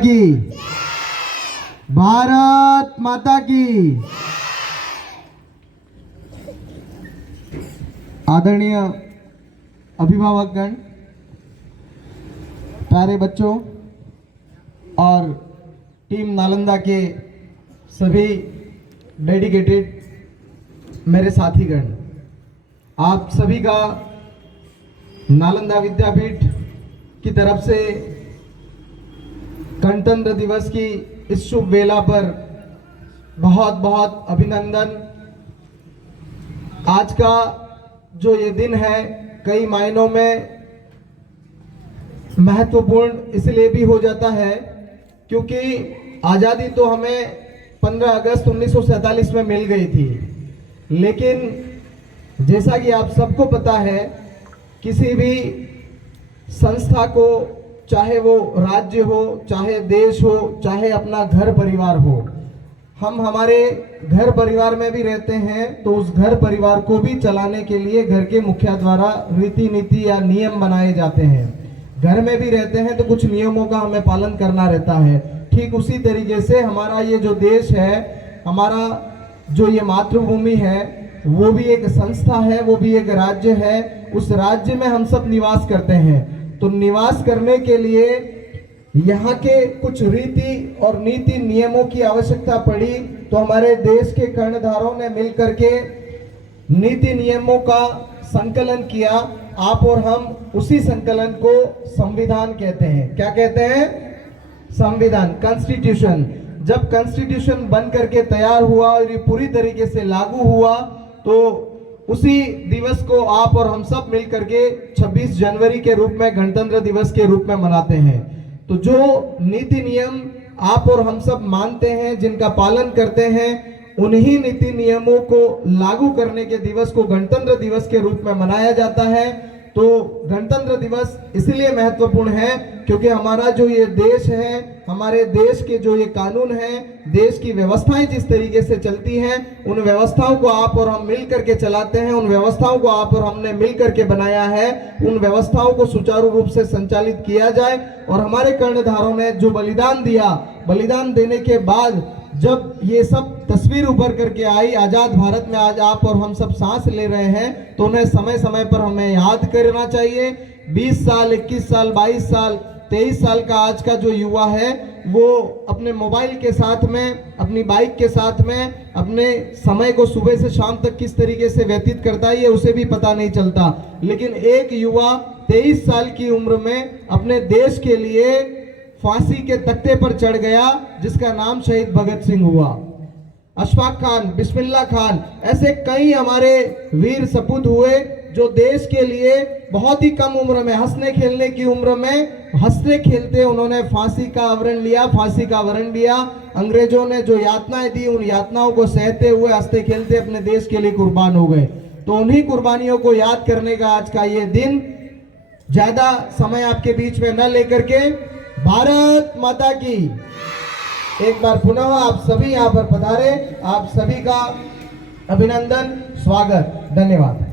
की, भारत माता की। आदरणीय अभिभावकगण, प्यारे बच्चों और टीम नालंदा के सभी डेडिकेटेड मेरे साथीगण, आप सभी का नालंदा विद्यापीठ की तरफ से गणतंत्र दिवस की इस शुभ वेला पर बहुत बहुत अभिनंदन। आज का जो ये दिन है कई मायनों में महत्वपूर्ण इसलिए भी हो जाता है क्योंकि आज़ादी तो हमें 15 अगस्त 1947 में मिल गई थी, लेकिन जैसा कि आप सबको पता है, किसी भी संस्था को, चाहे वो राज्य हो, चाहे देश हो, चाहे अपना घर परिवार हो, हम हमारे घर परिवार में भी रहते हैं तो उस घर परिवार को भी चलाने के लिए घर के मुखिया द्वारा रीति नीति या नियम बनाए जाते हैं। घर में भी रहते हैं तो कुछ नियमों का हमें पालन करना रहता है। ठीक उसी तरीके से हमारा ये जो देश है, हमारा जो ये मातृभूमि है, वो भी एक संस्था है, वो भी एक राज्य है। उस राज्य में हम सब निवास करते हैं, तो निवास करने के लिए यहाँ के कुछ रीति और नीति नियमों की आवश्यकता पड़ी। तो हमारे देश के कर्णधारों ने मिलकर के नीति नियमों का संकलन किया। आप और हम उसी संकलन को संविधान कहते हैं। क्या कहते हैं? संविधान, कॉन्स्टिट्यूशन। जब कॉन्स्टिट्यूशन बन करके तैयार हुआ और ये पूरी तरीके से लागू हुआ, तो उसी दिवस को आप और हम सब मिल करके 26 जनवरी के रूप में गणतंत्र दिवस के रूप में मनाते हैं। तो जो नीति नियम आप और हम सब मानते हैं, जिनका पालन करते हैं, उन्हीं नीति नियमों को लागू करने के दिवस को गणतंत्र दिवस के रूप में मनाया जाता है। तो गणतंत्र दिवस इसलिए महत्वपूर्ण है क्योंकि हमारा जो ये देश है, हमारे देश के जो ये कानून है, देश की व्यवस्थाएं जिस तरीके से चलती हैं, उन व्यवस्थाओं को आप और हम मिल करके चलाते हैं, उन व्यवस्थाओं को आप और हमने मिल करके बनाया है। उन व्यवस्थाओं को सुचारू रूप से संचालित किया जाए। और हमारे कर्णधारों ने जो बलिदान दिया, बलिदान देने के बाद जब ये सब तस्वीर उभर करके आई, आजाद भारत में आज आप और हम सब सांस ले रहे हैं, तो उन्हें समय समय पर हमें याद करना चाहिए। 20 साल, 21 साल, 22 साल, 23 साल का आज का जो युवा है, वो अपने मोबाइल के साथ में, अपनी बाइक के साथ में अपने समय को सुबह से शाम तक किस तरीके से व्यतीत करता है, ये उसे भी पता नहीं चलता। लेकिन एक युवा 23 साल की उम्र में अपने देश के लिए फांसी के तख्ते पर चढ़ गया, जिसका नाम शहीद भगत सिंह हुआ। अशफाक खान, बिस्मिल्लाह खान, ऐसे कई हमारे वीर सपूत हुए जो देश के लिए बहुत ही कम उम्र में, हंसने खेलने की उम्र में, हंसते खेलते उन्होंने फांसी का आवरण लिया, फांसी का वरण लिया। अंग्रेजों ने जो यातनाएं दी, उन यातनाओं को सहते हुए हंसते खेलते अपने देश के लिए कुर्बान हो गए। तो उन्हीं कुर्बानियों को याद करने का आज का ये दिन, ज्यादा समय आपके बीच में न लेकर के, भारत माता की। एक बार पुनः आप सभी यहाँ पर पधारे, आप सभी का अभिनंदन, स्वागत, धन्यवाद।